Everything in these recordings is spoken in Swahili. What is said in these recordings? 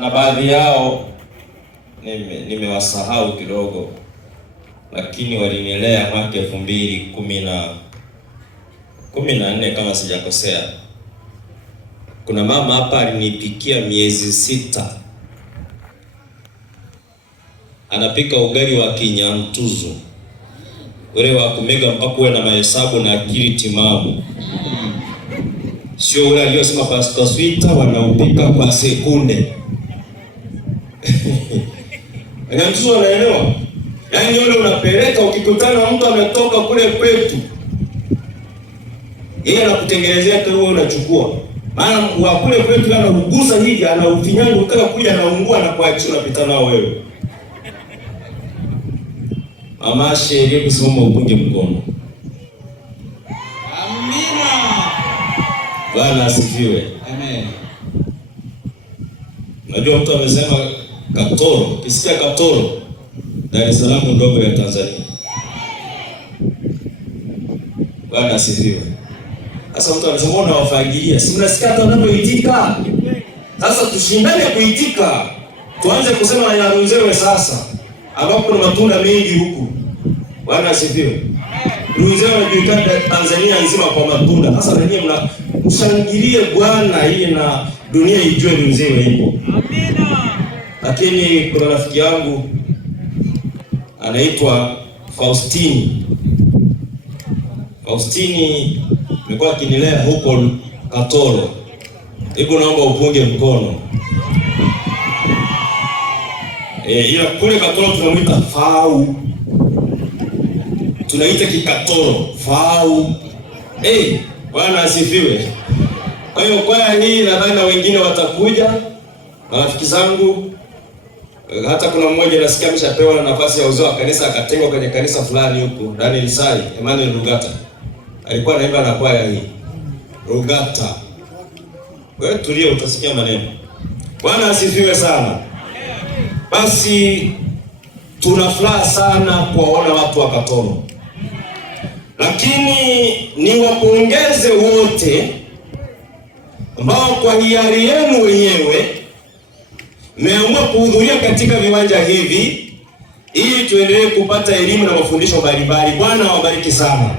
na baadhi yao nimewasahau kidogo, lakini walinilea mwaka 2014 kama sijakosea. Kuna mama hapa alinipikia miezi 6. Anapika ugali wa Kinyantuzu, ule wa kumega mpaka uwe na mahesabu na akili timamu. Sio ule aliyosema Pastor Swita wanaupika kwa sekunde. Kinyantuzu anaelewa? Yaani ule unapeleka, ukikutana mtu ametoka kule kwetu, yeye anakutengenezea tu, wewe unachukua. Maana wa kule kwetu anarugusa hivi, anaufinyanga ukaka kuja anaungua na kuachia unapita nao wewe. Mama sheria kusimama upunge mkono. Amina. Bwana asifiwe. Amen. Najua mtu amesema Katoro, kisikia Katoro, Dar es Salaam ndogo ya Tanzania. Bwana asifiwe. Sasa mtu anasema unawafagilia. Si mnasikia hata wanapoitika? Sasa tushindane kuitika. Tuanze kusema ya Runzewe sasa. Ambapo kuna matunda mengi huku. Bwana asifiwe. Runzewe inajulikana Tanzania nzima kwa matunda. Sasa na nyinyi mshangilie Bwana ili na dunia ijue Runzewe ipo. Amina. Lakini kuna rafiki yangu anaitwa Faustini. Faustini amekuwa akinilea huko Katoro. Hebu naomba upunge mkono. Ila kule Katoro tunamuita Fau. Tunaita Kikatoro Fau. Bwana asifiwe. Kwa hiyo kwaya hii nadhani na wengine watakuja. Marafiki zangu, hata kuna mmoja nasikia ameshapewa na nafasi ya uzao wa kanisa, akatengwa kwenye kanisa fulani huko, Daniel Sai, Emmanuel Rugata. Alikuwa anaimba na kwaya hii. Rugata. Wewe tulia utasikia maneno. Bwana asifiwe sana. Basi tuna furaha sana kuwaona watu wa Katoro. Lakini niwapongeze wote ambao kwa hiari yenu wenyewe mmeamua kuhudhuria katika viwanja hivi ili tuendelee kupata elimu na mafundisho mbalimbali. Bwana awabariki sana.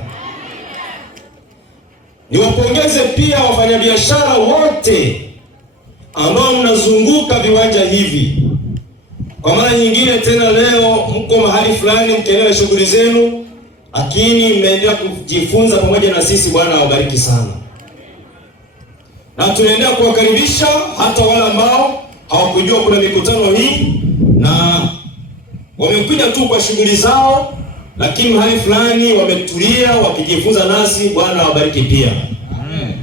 Niwapongeze pia wafanyabiashara wote ambao mnazunguka viwanja hivi. Kwa mara nyingine tena leo mko mahali fulani mkiendelea shughuli zenu, lakini mmeendelea kujifunza pamoja na sisi. Bwana awabariki sana. Na tunaendelea kuwakaribisha hata wale ambao hawakujua kuna mikutano hii na wamekuja tu kwa shughuli zao, lakini mahali fulani wametulia wakijifunza nasi. Bwana awabariki pia. Amen.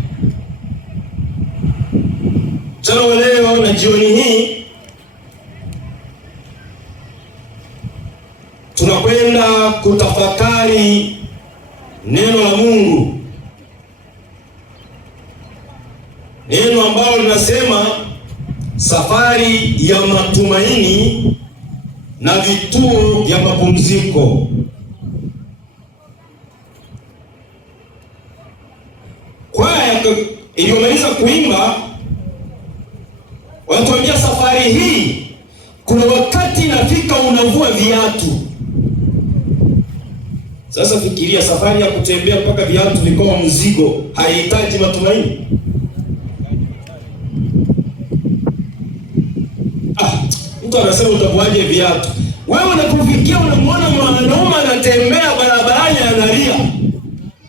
Leo na jioni hii tunakwenda kutafakari neno la Mungu. Neno ambalo linasema safari ya matumaini na vituo vya mapumziko. Kwaya iliyomaliza kuimba wanatuambia safari hii kuna wakati inafika unavua viatu. Sasa fikiria safari ya kutembea mpaka viatu vikawa mzigo, haihitaji matumaini? Mtu anasema utavuaje viatu? Wewe unapofikia unamwona mwanaume anatembea barabarani analia,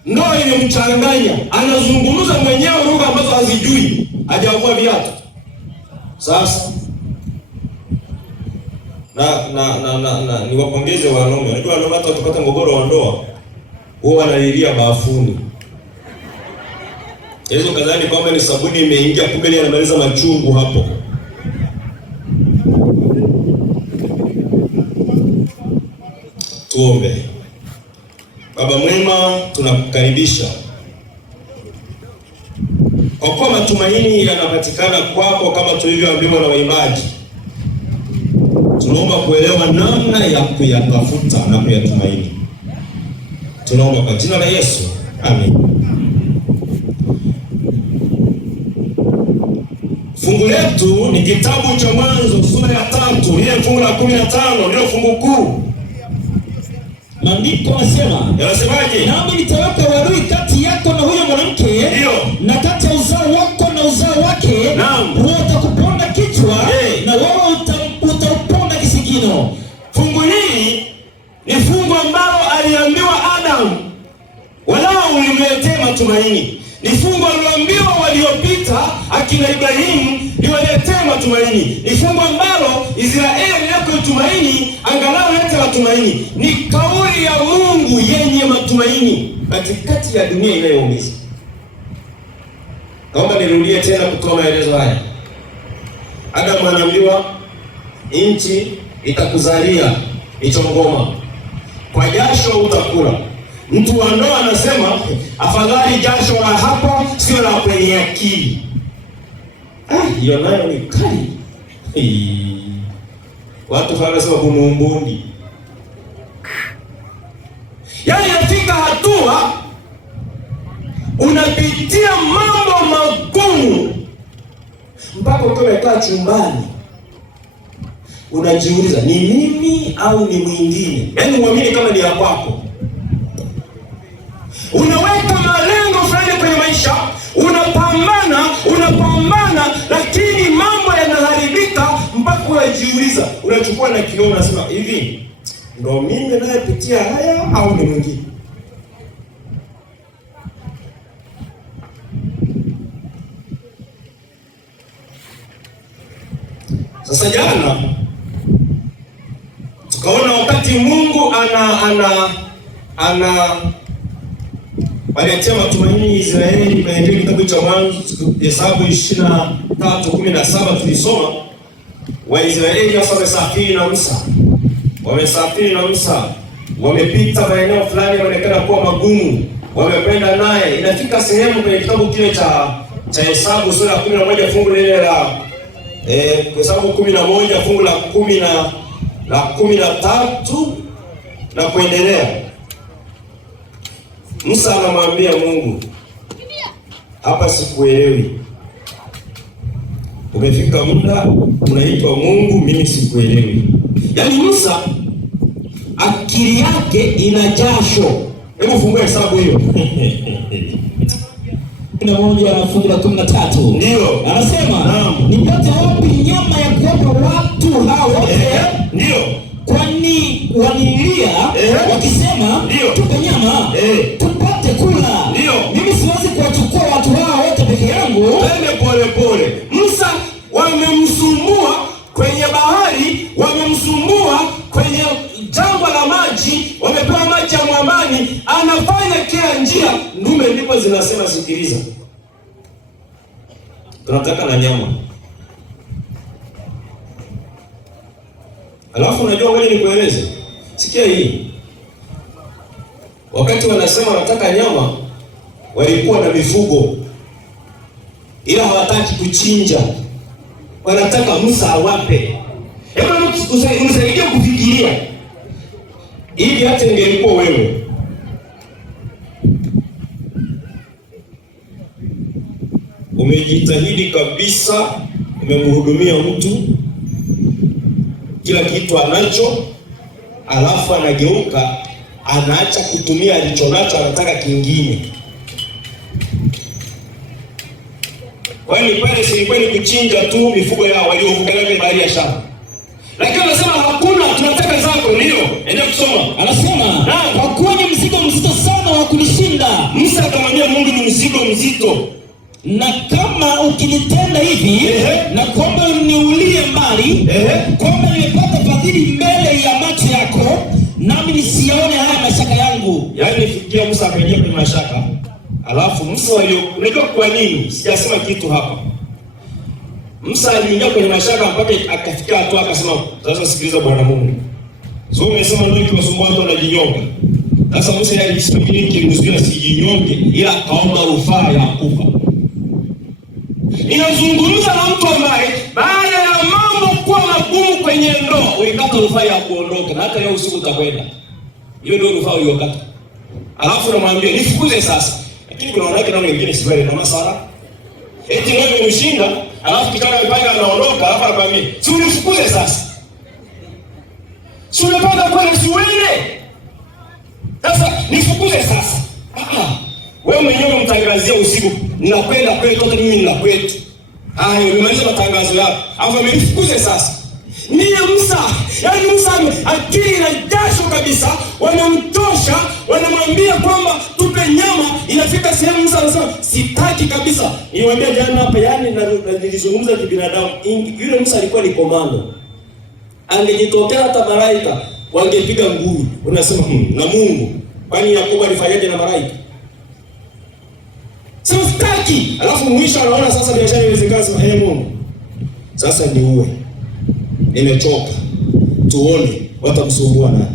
ndoa imemchanganya, anazungumza mwenyewe lugha ambazo hazijui, hajavua viatu. Sasa niwapongeze wanaume. Unajua wanaume hata wakipata mgogoro wa ndoa huwa wanalilia bafuni. Hizo kadhani kwamba ni sabuni imeingia, kumbe ile anamaliza machungu hapo. Tuombe. Baba mwema, tunakukaribisha. Kwa kuwa matumaini yanapatikana kwako kama tulivyoambiwa na waimbaji, tunaomba kuelewa namna ya kuyatafuta na kuyatumaini. Tunaomba kwa jina la Yesu. Amen. Fungu letu letu ni kitabu cha Mwanzo sura ya 3, ile fungu la 15 ndio fungu kuu. Maandiko yanasemaje? Nami nitaweka uadui kati yako na huyo mwanamke, ndio, na kati ya uzao wako na uzao wake. Naam. Huo utakuponda kichwa, na wewe utauponda kisigino. Fungu hili ni fungu ambalo aliambiwa Adamu, walau ulimletee matumaini. Ni fungu aliambiwa waliopita akina Ibrahimu liwaletee matumaini. Ni fungu ambalo Israeli yako tumaini, angalau lete matumaini. Ni kauli ya Mungu yenye matumaini katikati ya dunia inayoumiza. Naomba nirudie tena kutoa maelezo haya. Adamu anaambiwa nchi itakuzalia ichongoma, kwa jasho utakula. Mtu wa ndoa anasema afadhali jasho la hapo sio la kwenye akili. Hiyo nayo ni kali. Watu wanasema kumuumbundi. Yaani inafika hatua unapitia mambo magumu mpaka umekaa chumbani unajiuliza ni mimi au ni mwingine? Yaani uamini kama ni ya kwako. Unaweka malengo fulani kwenye maisha, unapambana, lakini mambo yanaharibika mpaka unajiuliza, unachukua na kioo unasema hivi, ndio mimi nayepitia haya au ni mwingine? Sasa jana tukaona wakati Mungu waliatia matumaini Israeli kwenye kitabu cha Mwanzo, Hesabu 23:17 tulisoma. Waisraeli hasa wamesafiri na Musa, wamepita maeneo fulani yanaonekana kuwa magumu, wamependa naye. Inafika sehemu kwenye kitabu kile cha Hesabu sura ya 11 fungu lile la Hesabu 11 fungu la 13 na kuendelea. Musa anamwambia Mungu, hapa sikuelewi. Umefika muda unaitwa Mungu, mimi sikuelewi. Yaani Musa akili yake ina jasho. Hebu fungua Hesabu hiyo. 11 fungu la 13. Ndio. Anasema, nipate wapi nyama ya kuwapa watu hao wote? Ndio. Kwani wanilia wakisema, tupe nyama tupate kula. Ndio. Mimi siwezi kuwachukua watu hao wote peke yangu. Pole pole. Musa wamemsumbua kwenye bahari, wamemsumbua kwenye jangwa la maji, wamepewa maji ya mwambani, anafanya kila njia. Ndume ndipo zinasema sikiliza, tunataka na nyama. Alafu unajua wewe nikueleze, sikia hii. Wakati wanasema wanataka nyama, walikuwa na mifugo, ila hawataki kuchinja, wanataka Musa awape. Hebu unisaidie kufikiria, ili hata ingelikuwa wewe, umejitahidi kabisa, umemhudumia mtu, kila kitu anacho, alafu anageuka, anaacha kutumia alichonacho, anataka kingine. Kwani pale silikuwa ni kuchinja tu mifugo yao waliovuka kwenye bahari ya Shamu. Lakini anasema hakuna, tunataka zako. Ndio, endelea kusoma. Anasema, kwa kuwa ni mzigo mzito sana wa kunishinda. Musa akamwambia Mungu, ni mzigo mzito, na kama ukinitenda hivi, na kwamba uniulie mbali, kwamba nimepata fadhili mbele ya macho yako, nami nisione haya mashaka yangu. Yaani fikia Musa akaingia kwenye mashaka. Alafu Musa unajua kwa nini? Sijasema kitu hapa. Musa aliingia kwenye mashaka mpaka akafikia hatua akasema, sasa sikiliza Bwana Mungu. Sio umesema ndio kiwasumbua watu wanajinyonga. Sasa Musa alisimamia kimzuia sijinyonge, ila akaomba rufaa ya kufa. Ninazungumza na mtu ambaye baada ya mambo kuwa magumu kwenye ndoa, ulikata rufaa ya kuondoka, na hata leo usiku utakwenda. Hiyo ndio rufaa uliyokata. Alafu namwambia nifukuze sasa. Lakini kuna wanawake na wengine siwele na masara. Eti wewe umeshinda, Alafu kijana amepanga anaondoka, alafu anakuambia, "Si unifukuze sasa. Si unapanga kwenda si uende. Sasa nifukuze sasa." Wewe mwenyewe mtangazia usiku, "Ninakwenda kwetu, hata mimi nina kwetu." Umemaliza matangazo yako. Alafu amenifukuze sasa. Niye Musa, yaani Musa akili na jasho kabisa, wanamtosha, wanamwambia kwamba tupe nyama. Inafika sehemu Musa anasema sitaki kabisa. Niwaambia jana hapa, yaani nilizungumza kibinadamu. Yule Musa alikuwa ni komando. Angejitokea hata malaika wangepiga nguru. Unasema na Mungu, kwani Yakobo alifanyaje na malaika? Sasa sitaki. Alafu mwisho anaona sasa biashara inawezekana, sema Mungu, sasa niue. Nimechoka. Tuone watamsumbua nani.